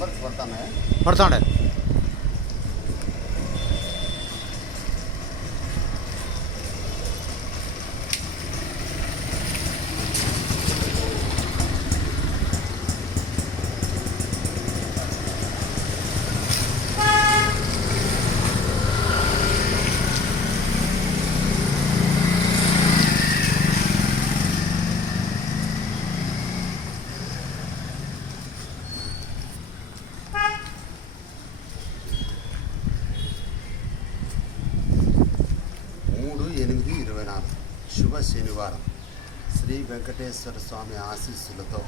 Numbers పడుతున్నాయి పడుతుండే ఎనిమిది ఇరవై నాలుగు. శుభ శనివారం. శ్రీ వెంకటేశ్వర స్వామి ఆశీస్సులతో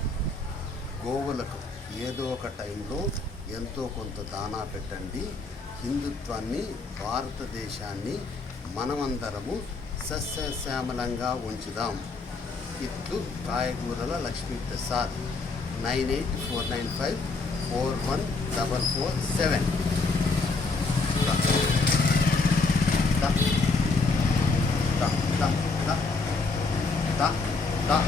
గోవులకు ఏదో ఒక టైంలో ఎంతో కొంత దానా పెట్టండి. హిందుత్వాన్ని భారతదేశాన్ని మనమందరము సస్యశ్యామలంగా ఉంచుదాం. ఇట్లు కాయగూరల Lakshmiprasad. Nine eight four nine five four one double four seven. だだだだ